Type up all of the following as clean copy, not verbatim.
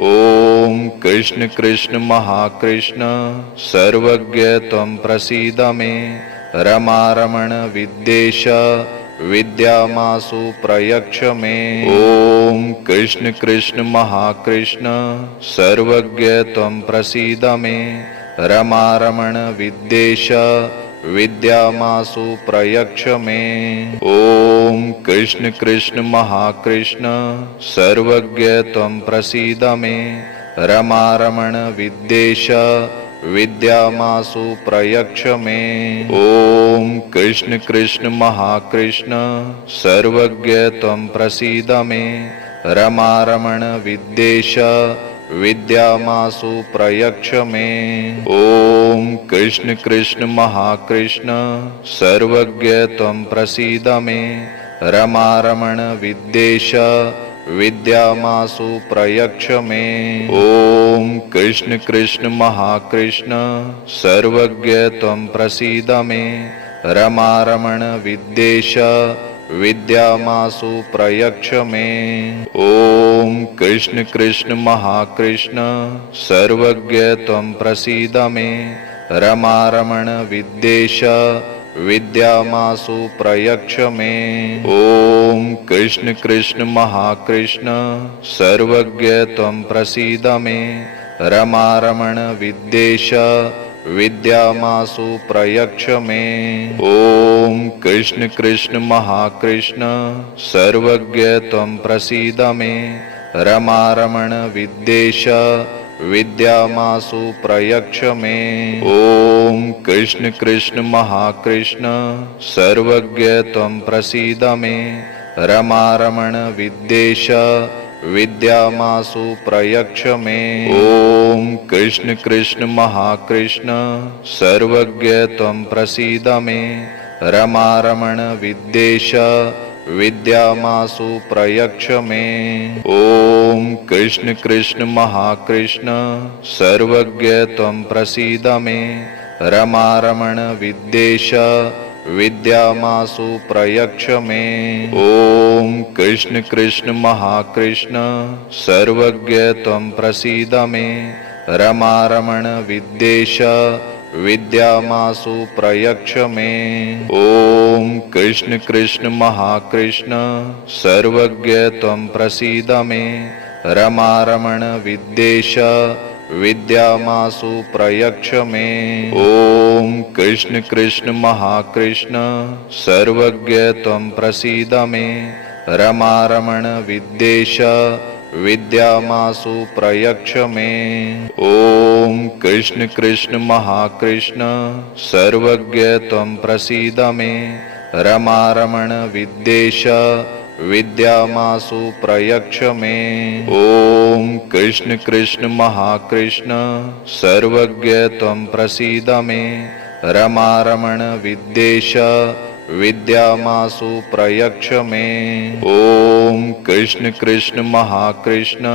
ओम कृष्ण कृष्ण महाकृष्ण सर्वज्ञ त्वं प्रसीद मे। रमा रमण विद्वेष विद्यामासु प्रयक्ष मे। ओम कृष्ण कृष्ण महाकृष्ण सर्वज्ञ त्वं प्रसीद मे। रमा रमण विद्वेष विद्यामासु प्रयक्ष मे। ओम कृष्ण कृष्ण महाकृष्ण सर्वज्ञ त्वं प्रसीद मे। रमा रमण विद्वेष विद्यामासु प्रयक्ष मे। ओम कृष्ण कृष्ण महाकृष्ण सर्वज्ञ त्वं प्रसीद मे। रमा रमण विद्वेष विद्यामासु प्रयक्ष मे। ओम कृष्ण कृष्ण महाकृष्ण सर्वज्ञ त्वं प्रसीद मे। रमा रमण विद्वेष विद्यामासु प्रयक्ष मे। ओम कृष्ण कृष्ण महाकृष्ण सर्वज्ञ त्वं प्रसीद मे। रमा रमण विद्वेष विद्यामासु प्रयक्ष मे। ओम कृष्ण कृष्ण महाकृष्ण सर्वज्ञ त्वं प्रसीद मे। रमा रमण विद्वेष विद्यामासु प्रयक्ष मे। ओम कृष्ण कृष्ण महाकृष्ण सर्वज्ञ त्वं प्रसीद मे। रमा रमण विद्वेष विद्यामासु प्रयक्ष मे। ओम कृष्ण कृष्ण महाकृष्ण सर्वज्ञ त्वं प्रसीद मे। रमा रमण विद्वेष विद्यामासु प्रयक्ष मे। ओम कृष्ण कृष्ण महाकृष्ण सर्वज्ञ त्वं प्रसीद मे। रमा रमण विद्वेष विद्यामासु प्रयक्ष मे। ओम कृष्ण कृष्ण महाकृष्ण सर्वज्ञ त्वं प्रसीद मे। रमा रमण विद्वेष विद्यामासु प्रयक्ष मे। ओम कृष्ण कृष्ण महाकृष्ण सर्वज्ञ त्वं प्रसीद मे। रमा रमण विद्वेष विद्यामासु प्रयक्ष मे। ओम कृष्ण कृष्ण महाकृष्ण सर्वज्ञ त्वं प्रसीद मे। रमा रमण विद्वेष विद्यामासु प्रयक्ष मे। ओम कृष्ण कृष्ण महाकृष्ण सर्वज्ञ त्वं प्रसीद मे। रमा रमण विद्वेष विद्यामासु प्रयक्ष मे। ओम कृष्ण कृष्ण महाकृष्ण सर्वज्ञ त्वं प्रसीद मे। रमा रमण विद्वेष विद्यामासु प्रयक्ष मे। ओम कृष्ण कृष्ण महाकृष्ण सर्वज्ञ त्वं प्रसीद मे। रमा रमण विद्वेष विद्यामासु प्रयक्ष मे। ओम कृष्ण कृष्ण महाकृष्ण सर्वज्ञ त्वं प्रसीद मे। रमा रमण विद्वेष विद्यामासु प्रयक्ष मे। ओम कृष्ण कृष्ण महाकृष्ण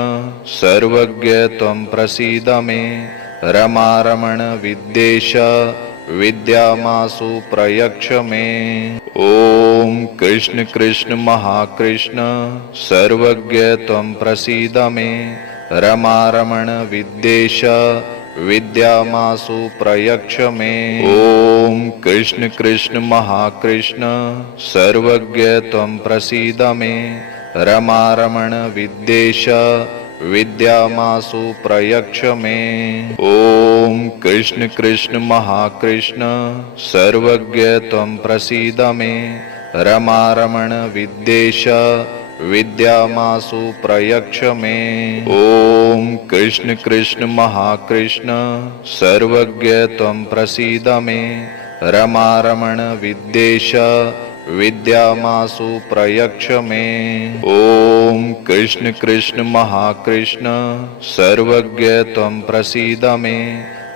सर्वज्ञ त्वं प्रसीद मे। रमा रमण विद्वेष विद्यामासु प्रयक्ष मे। ओम कृष्ण कृष्ण महाकृष्ण सर्वज्ञ त्वं प्रसीद मे। रमा रमण विद्वेष विद्यामासु प्रयक्ष मे। ओम कृष्ण कृष्ण महाकृष्ण सर्वज्ञ त्वं प्रसीद मे। रमा रमण विद्वेष विद्यामासु प्रयक्ष मे। ओम कृष्ण कृष्ण महाकृष्ण सर्वज्ञ त्वं प्रसीद मे। रमा रमण विद्वेष विद्यामासु प्रयक्ष मे। ओम कृष्ण कृष्ण महाकृष्ण सर्वज्ञ त्वं प्रसीद मे। रमा रमण विद्वेष विद्यामासु प्रयक्ष मे। ओम कृष्ण कृष्ण महाकृष्ण सर्वज्ञ त्वं प्रसीद मे।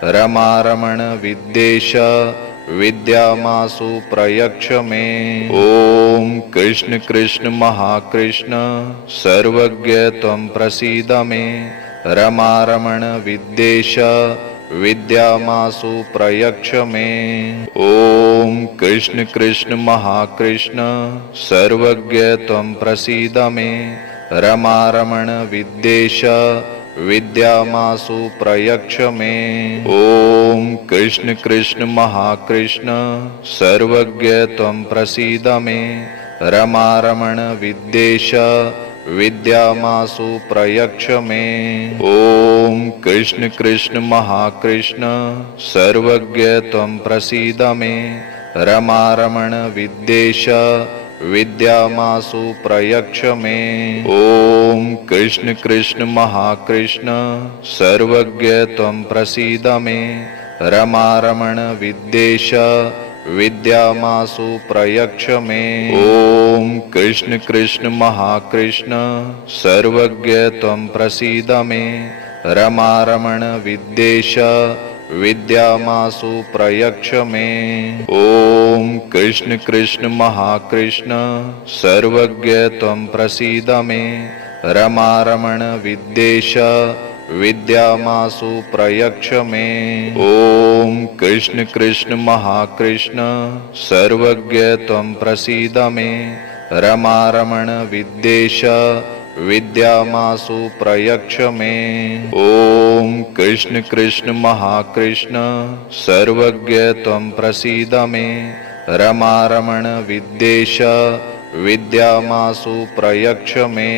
रमा रमण विद्वेष विद्यामासु प्रयक्ष मे। ओम कृष्ण कृष्ण महाकृष्ण सर्वज्ञ त्वं प्रसीद मे। रमा रमण विद्वेष विद्यामासु प्रयक्ष मे। ओम कृष्ण कृष्ण महाकृष्ण सर्वज्ञ त्वं प्रसीद मे। रमा रमण विद्वेष विद्यामासु प्रयच्छ मे। ओम कृष्ण कृष्ण महाकृष्ण सर्वज्ञ त्वं प्रसीद मे। रमारमण विद्येश विद्यामासु प्रयच्छ मे। ओम कृष्ण कृष्ण महाकृष्ण सर्वज्ञ त्वं प्रसीद मे। रमारमण विद्येश विद्यामासु प्रयच्छ मे। ओम कृष्ण कृष्ण महाकृष्ण सर्वज्ञ त्वं प्रसीद मे। रमारमण विद्येश विद्यामासु प्रयच्छ मे। ओम कृष्ण कृष्ण महाकृष्ण सर्वज्ञ त्वं प्रसीद मे। रमारमण विद्येश विद्यामासु प्रयच्छ मे। ओम कृष्ण कृष्ण महाकृष्ण सर्वज्ञ त्वं प्रसीद मे। रमारमण विद्येश विद्यामासु प्रयच्छ मे। ओम कृष्ण कृष्ण महाकृष्ण सर्वज्ञ त्वं प्रसीद मे। रमारमण विद्येश विद्यामासु प्रयच्छ मे। ओम कृष्ण कृष्ण महाकृष्ण सर्वज्ञ त्वं प्रसीद मे। रमारमण विद्येश विद्यामासु प्रयच्छ मे।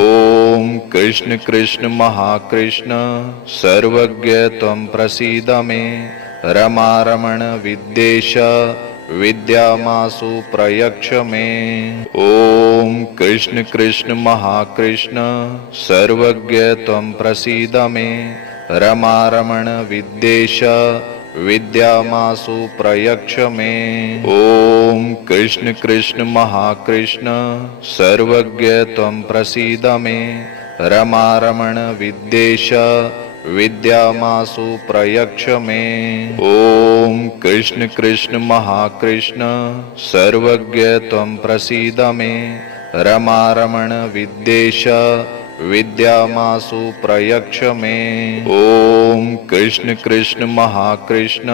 ओम कृष्ण कृष्ण महाकृष्ण सर्वज्ञ त्वं प्रसीद मे। रमारमण विद्येश विद्यामासु प्रयच्छ मे। ओम कृष्ण कृष्ण महाकृष्ण सर्वज्ञ त्वं प्रसीद मे। रमारमण विद्येश विद्यामासु प्रयच्छ मे। ओम कृष्ण कृष्ण महाकृष्ण सर्वज्ञ त्वं प्रसीद मे। रमारमण विद्येश विद्यामासु प्रयच्छ मे। ओम कृष्ण कृष्ण महाकृष्ण सर्वज्ञ त्वं प्रसीद मे। रमारमण विद्येश विद्यामासु प्रयच्छ मे। ओम कृष्ण कृष्ण महाकृष्ण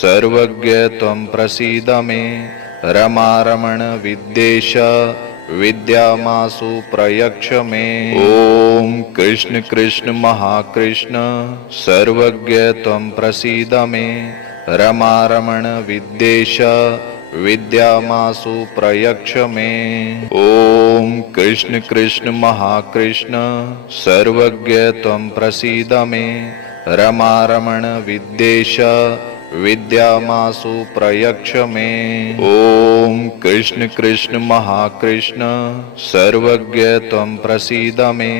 सर्वज्ञ त्वं प्रसीद मे। रमारमण विद्येश विद्यामासु प्रयच्छ मे। ओम कृष्ण कृष्ण महाकृष्ण सर्वज्ञ त्वं प्रसीद मे। रमारमण विद्येश विद्यामासु प्रयच्छ मे। ओम कृष्ण कृष्ण महाकृष्ण सर्वज्ञ त्वं प्रसीद मे। रमारमण विद्येश विद्यामासु प्रयच्छ मे। ओम कृष्ण कृष्ण महाकृष्ण सर्वज्ञ त्वं प्रसीद मे।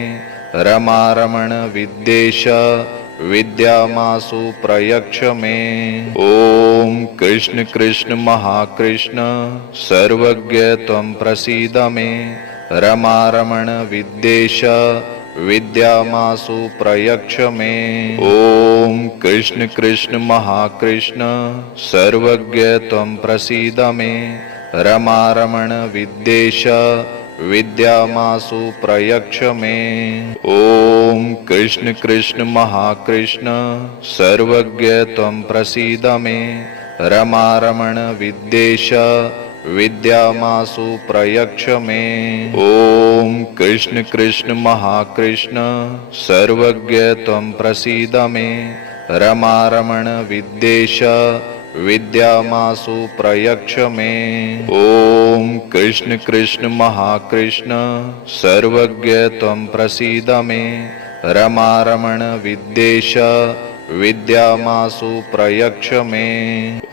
रमारमण विद्येश विद्यामासु प्रयच्छ मे। ओम कृष्ण कृष्ण महाकृष्ण सर्वज्ञ त्वं प्रसीद मे। रमारमण विद्येश विद्यामासु प्रयच्छ मे। ओम कृष्ण कृष्ण महाकृष्ण सर्वज्ञ त्वं प्रसीद मे। रमारमण विद्येश विद्यामासु प्रयच्छ मे। ओम कृष्ण कृष्ण महाकृष्ण सर्वज्ञ त्वं प्रसीद मे। रमारमण विद्येश विद्यामासु प्रयच्छ मे। ओम कृष्ण कृष्ण महाकृष्ण सर्वज्ञ त्वं प्रसीद मे। रमारमण विद्येश विद्यामासु प्रयच्छ मे। ओम कृष्ण कृष्ण महाकृष्ण सर्वज्ञ त्वं प्रसीद मे। रमारमण विद्येश विद्यामासु प्रयच्छ मे।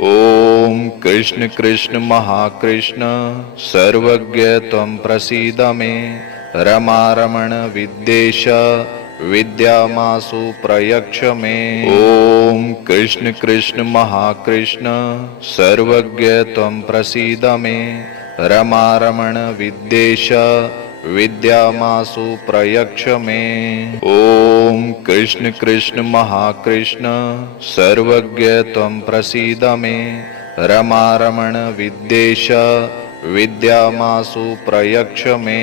ओम कृष्ण कृष्ण महाकृष्ण सर्वज्ञ त्वं प्रसीद मे। रमारमण विद्येश विद्यामासु प्रयच्छ मे। ओम कृष्ण कृष्ण महाकृष्ण सर्वज्ञ त्वं प्रसीद मे। रमारमण विद्येश विद्यामासु प्रयच्छ मे। ओम कृष्ण कृष्ण महाकृष्ण सर्वज्ञ त्वं प्रसीद मे। रमारमण विद्येश विद्यामासु प्रयच्छ मे।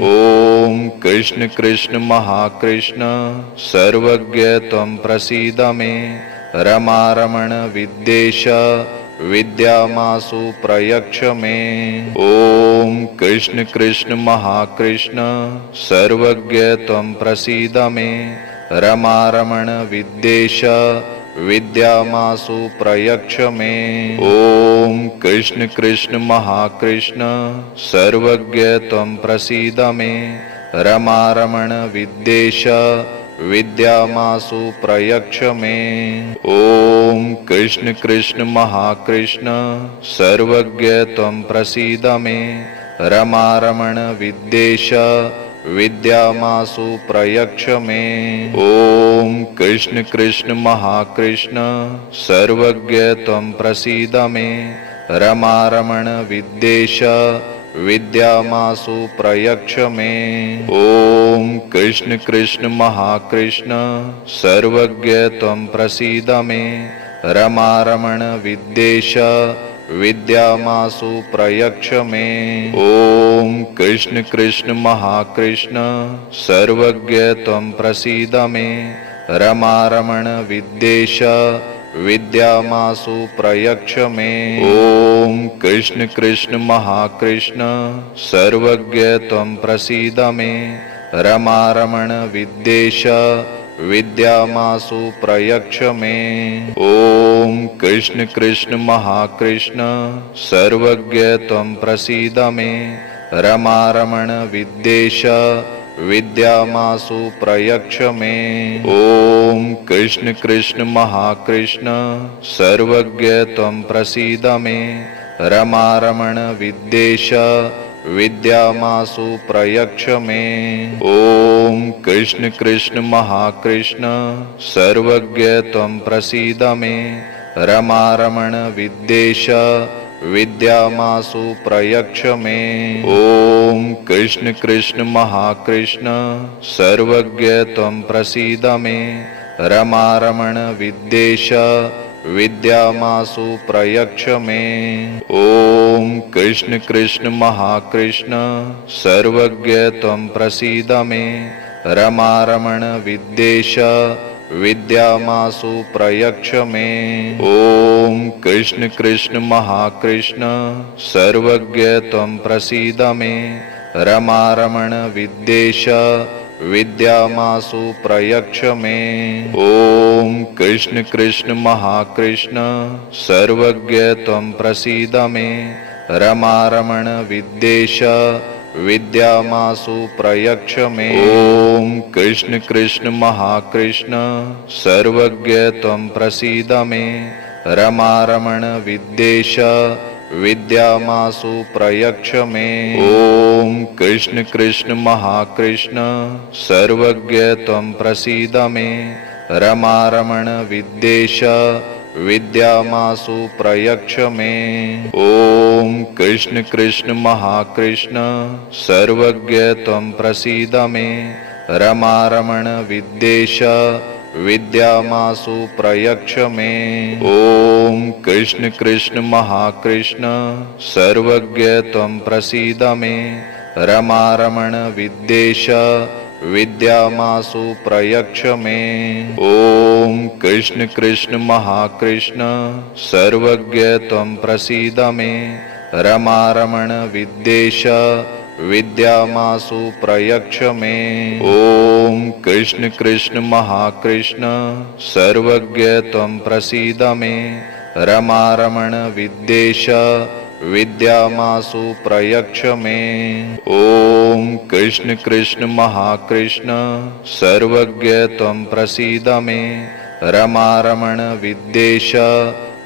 ओम कृष्ण कृष्ण महाकृष्ण सर्वज्ञ त्वं प्रसीद मे। रमारमण विद्येश विद्यामासु प्रयच्छ मे। ओम कृष्ण कृष्ण महाकृष्ण सर्वज्ञ त्वं प्रसीद मे। रमारमण विद्वेष विद्यामासु प्रयच्छ मे। ओम कृष्ण कृष्ण महाकृष्ण सर्वज्ञ त्वं प्रसीद मे। रमारमण विद्वेष विद्यामासु प्रयच्छ मे। ओम कृष्ण कृष्ण महाकृष्ण सर्वज्ञ त्वं प्रसीद मे। रमारमण विद्वेष विद्यामासु प्रयच्छ मे। ओम कृष्ण कृष्ण महाकृष्ण सर्वज्ञ त्वं प्रसीद मे। रमारमण विद्वेष विद्यामासु प्रयच्छ मे। ओम कृष्ण कृष्ण महाकृष्ण सर्वज्ञ त्वं प्रसीद मे। रमारमण विद्वेष विद्यामासु प्रयच्छ मे। ओम कृष्ण कृष्ण महाकृष्ण सर्वज्ञ त्वं प्रसीद मे। रमारमण विद्वेष विद्यामासु प्रयच्छ मे। ओम कृष्ण कृष्ण महाकृष्ण सर्वज्ञ त्वं प्रसीद मे। रमारमण विद्वेष विद्यामासु प्रयच्छ मे। ओम कृष्ण कृष्ण महाकृष्ण सर्वज्ञ त्वं प्रसीद मे। रमारमण विद्वेष विद्यामासु प्रयच्छ मे। ओम कृष्ण कृष्ण महाकृष्ण सर्वज्ञ त्वं प्रसीद मे। रमारमण विद्वेष विद्यामासु प्रयच्छ मे। ओम कृष्ण कृष्ण महाकृष्ण सर्वज्ञ त्वं प्रसीद मे। रमारमण विद्वेष विद्यामासु प्रयच्छ मे। ओम कृष्ण कृष्ण महाकृष्ण सर्वज्ञ त्वं प्रसीद मे। रमारमण विद्वेष विद्यामासु प्रयच्छ मे। ओम कृष्ण कृष्ण महाकृष्ण सर्वज्ञ त्वं प्रसीद मे। रमारमण विद्वेष विद्यामासु प्रयच्छ मे। ओम कृष्ण कृष्ण महाकृष्ण सर्वज्ञ त्वं प्रसीद मे। रमारमण विद्वेष विद्यामासु प्रयच्छ मे। ओम कृष्ण कृष्ण महाकृष्ण सर्वज्ञ त्वं प्रसीद मे। रमारमण विद्वेष विद्यामासु प्रयच्छ मे। ओम कृष्ण कृष्ण महाकृष्ण सर्वज्ञ त्वं प्रसीद मे। रमारमण विद्वेष विद्यामासु प्रयच्छ मे। ओम कृष्ण कृष्ण महाकृष्ण सर्वज्ञ त्वं प्रसीद मे। रमारमण विद्वेष विद्यामासु प्रयच्छ मे। ओम कृष्ण कृष्ण महाकृष्ण सर्वज्ञ त्वं प्रसीद मे। रमारमण विद्वेष विद्यामासु प्रयच्छ मे। ओम कृष्ण कृष्ण महाकृष्ण सर्वज्ञ त्वं प्रसीद मे। रमारमण विद्वेष विद्यामासु प्रयच्छ मे। ओम कृष्ण कृष्ण महाकृष्ण सर्वज्ञ त्वं प्रसीद मे। रमारमण विद्वेष विद्यामासु प्रयच्छ मे। ओम कृष्ण कृष्ण महाकृष्ण सर्वज्ञ त्वं प्रसीद मे। रमारमण विद्वेष विद्यामासु प्रयच्छ मे। ओम कृष्ण कृष्ण महाकृष्ण सर्वज्ञ त्वं प्रसीद मे। रमारमण विद्वेष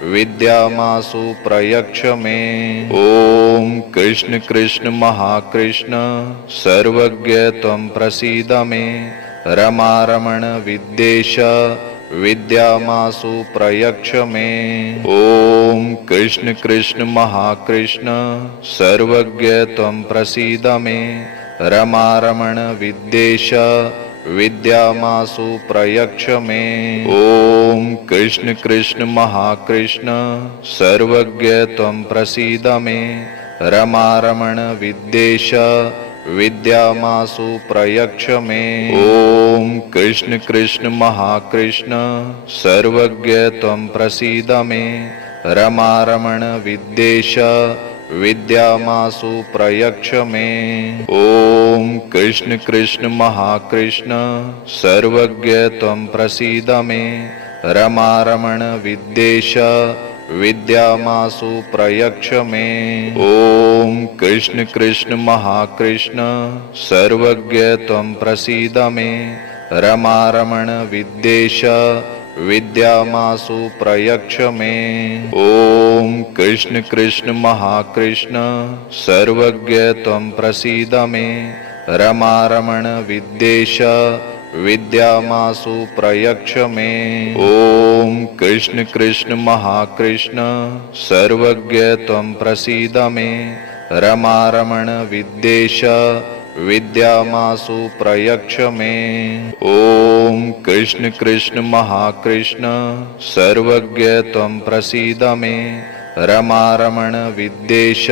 विद्यामासु प्रयच्छ मे। ओम कृष्ण कृष्ण महाकृष्ण सर्वज्ञ त्वं प्रसीद मे। रमारमण विद्वेष विद्यामासु प्रयच्छ मे। ओम कृष्ण कृष्ण महाकृष्ण सर्वज्ञ त्वं प्रसीद मे। रमारमण विद्वेष विद्यामासु प्रयच्छ मे। ओम कृष्ण कृष्ण महाकृष्ण सर्वज्ञ त्वं प्रसीद मे। रमारमण विद्वेष विद्यामासु प्रयच्छ मे। ओम कृष्ण कृष्ण महाकृष्ण सर्वज्ञ त्वं प्रसीद मे। रमारमण विद्वेष विद्यामासु प्रयक्ष मे। ओम कृष्ण कृष्ण महाकृष्ण सर्वज्ञ त्वं प्रसीद मे। रमारमण विद्येश विद्यामासु प्रयक्ष मे। ओम कृष्ण कृष्ण महाकृष्ण सर्वज्ञ त्वं प्रसीद मे। रमारमण विद्येश विद्यामासु प्रयक्ष मे। ओम कृष्ण कृष्ण महाकृष्ण सर्वज्ञ त्वं प्रसीद मे। रमारमण विद्येश विद्यामासु प्रयक्ष मे। ओम कृष्ण कृष्ण महाकृष्ण सर्वज्ञ त्वं प्रसीद मे। रमारमण विद्येश विद्यामासु प्रयक्ष मे। ओम कृष्ण कृष्ण महाकृष्ण सर्वज्ञ त्वं प्रसीद मे। रमारमण विद्येश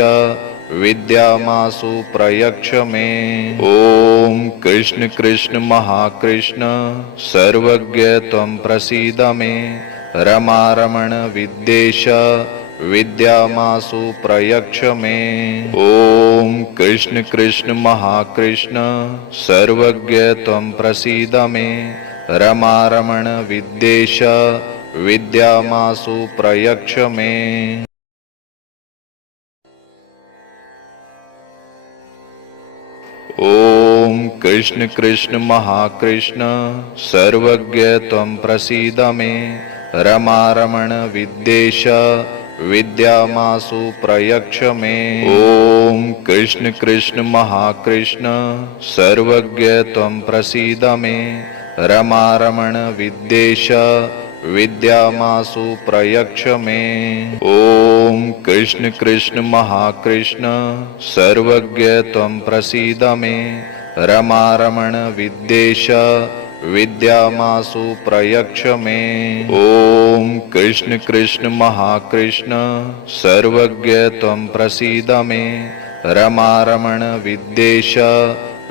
विद्यामासु प्रयक्ष मे। ओम कृष्ण कृष्ण महाकृष्ण सर्वज्ञ त्वं प्रसीद मे। रमारमण विद्येश विद्यामासु प्रयक्ष मे। ओम कृष्ण कृष्ण महाकृष्ण सर्वज्ञ त्वं प्रसीद मे। रमारमण विद्येश विद्यामासु प्रयक्ष मे। ओम कृष्ण कृष्ण महाकृष्ण सर्वज्ञ त्वं प्रसीद मे। रमारमण विद्येश विद्यामासु प्रयक्ष मे। ओम कृष्ण कृष्ण महाकृष्ण सर्वज्ञ त्वं प्रसीद मे। रमारमण विद्येश विद्यामासु प्रयक्ष मे। ओम कृष्ण कृष्ण महाकृष्ण सर्वज्ञ त्वं प्रसीद मे। रमारमण विद्येश विद्यामासु प्रयक्ष मे। ओम कृष्ण कृष्ण महाकृष्ण सर्वज्ञ त्वं प्रसीद मे। रमारमण विद्येश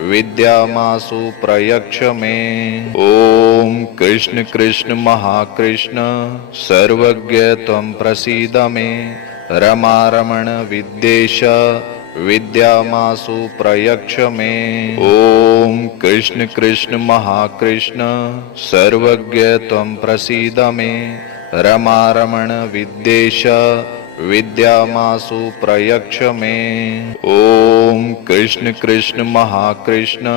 विद्यामासु प्रयक्ष मे। ओम कृष्ण कृष्ण महाकृष्ण सर्वज्ञ त्वं प्रसीद मे। रमारमण विद्येश विद्यामासु प्रयक्ष मे। ओम कृष्ण कृष्ण महाकृष्ण सर्वज्ञ त्वं प्रसीद मे। रमारमण विद्येश विद्यामासु प्रयक्ष मे। ओम कृष्ण कृष्ण महाकृष्ण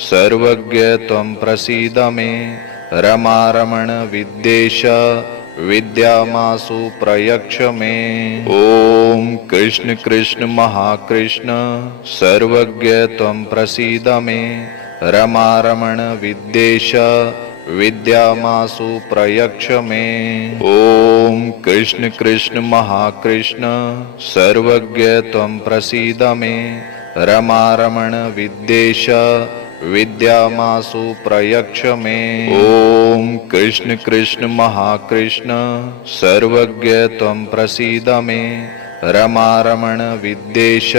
सर्वज्ञ त्वं प्रसीद मे। रमारमण विद्येश विद्यामासु प्रयक्ष मे। ओम कृष्ण कृष्ण महाकृष्ण सर्वज्ञ त्वं प्रसीद मे। रमारमण विद्येश विद्यामासु प्रयक्ष मे। ओम कृष्ण कृष्ण महाकृष्ण सर्वज्ञ त्वं प्रसीद मे। रमारमण विद्येश विद्यामासु प्रयक्ष मे। ओम कृष्ण कृष्ण महाकृष्ण सर्वज्ञ त्वं प्रसीद मे। रमारमण विद्येश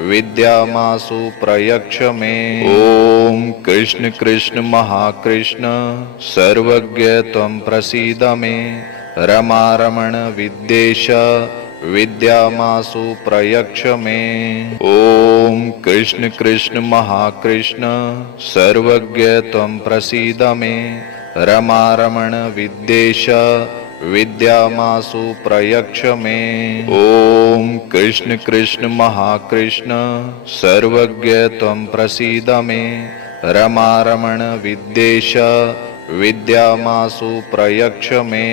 विद्यामासु प्रयक्ष मे। ओम कृष्ण कृष्ण महाकृष्ण सर्वज्ञ त्वं प्रसीद मे। रमारमण विद्येश विद्यामासु प्रयक्ष मे। ओम कृष्ण कृष्ण महाकृष्ण सर्वज्ञ त्वं प्रसीद मे। रमारमण विद्येश विद्यामासु प्रयक्ष मे। ओम कृष्ण कृष्ण महाकृष्ण सर्वज्ञ त्वं प्रसीद मे। रमारमण विद्येश विद्यामासु प्रयक्ष मे।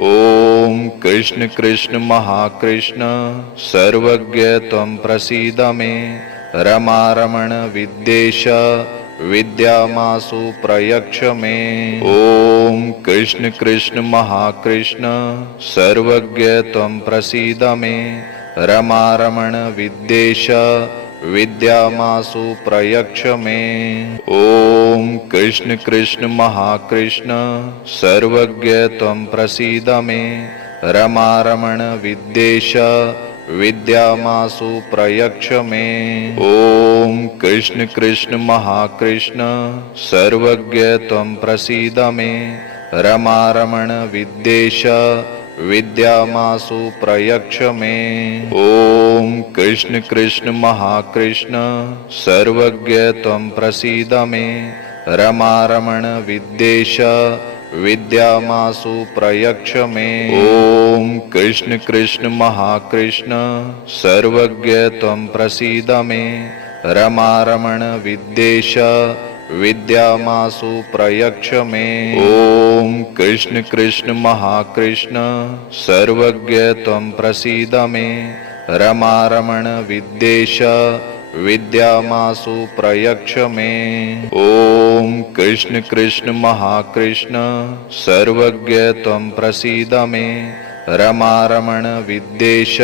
ओम कृष्ण कृष्ण महाकृष्ण सर्वज्ञ त्वं प्रसीद मे। रमारमण विद्येश विद्यामासु प्रयक्ष मे। ओम कृष्ण कृष्ण महाकृष्ण सर्वज्ञ त्वं प्रसीद मे। रमारमण विद्येश विद्यामासु प्रयक्ष मे। ओम कृष्ण कृष्ण महाकृष्ण सर्वज्ञ त्वं प्रसीद मे। रमारमण विद्येश विद्यामासु प्रयक्ष मे। ओम कृष्ण कृष्ण महाकृष्ण सर्वज्ञ त्वं प्रसीद मे। रमारमण विद्येश विद्यामासु प्रयच्छ मे। ओम कृष्ण कृष्ण महाकृष्ण सर्वज्ञ त्वं प्रसीद मे। रमारमण विद्येश विद्यामासु प्रयच्छ मे। ओम कृष्ण कृष्ण महाकृष्ण सर्वज्ञ त्वं प्रसीद मे। रमारमण विद्येश विद्यामासु प्रयच्छ मे। ओम कृष्ण कृष्ण महाकृष्ण सर्वज्ञ त्वं प्रसीद मे। रमारमण विद्येश विद्यामासु प्रयच्छ मे। ओम कृष्ण कृष्ण महाकृष्ण सर्वज्ञ त्वं प्रसीद मे। रमारमण विद्येश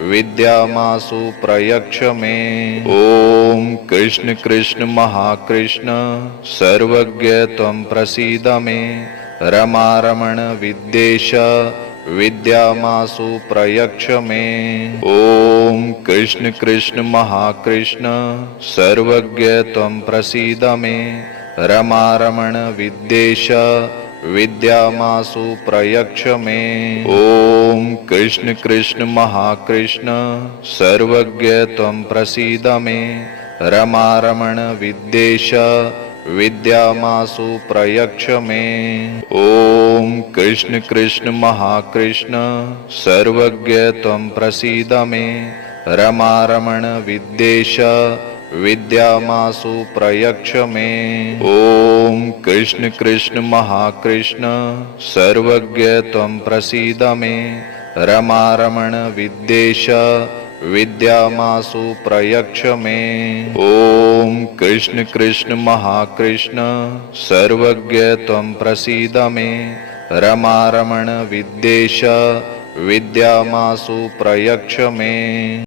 विद्यामासु प्रयच्छ मे। ओम कृष्ण कृष्ण महाकृष्ण सर्वज्ञ त्वं प्रसीद मे। रमारमण विद्येश विद्यामासु प्रयच्छ मे। ओम कृष्ण कृष्ण महाकृष्ण सर्वज्ञ त्वं प्रसीद मे। रमारमण विद्येश विद्यामासु प्रयच्छ मे। ओम कृष्ण कृष्ण महाकृष्ण सर्वज्ञ त्वं प्रसीद मे। रमारमण विद्येश विद्यामासु प्रयच्छ मे। ओम कृष्ण कृष्ण महाकृष्ण सर्वज्ञ त्वं प्रसीद मे। रमारमण विद्येश विद्यामासु प्रयच्छ मे। ओम कृष्ण कृष्ण महाकृष्ण सर्वज्ञ त्वं प्रसीद मे। रमारमण विद्येश विद्यामासु प्रयच्छ मे। ओम कृष्ण कृष्ण महाकृष्ण सर्वज्ञ त्वं प्रसीद मे। रमारमण विद्येश विद्यामासु प्रयच्छ मे।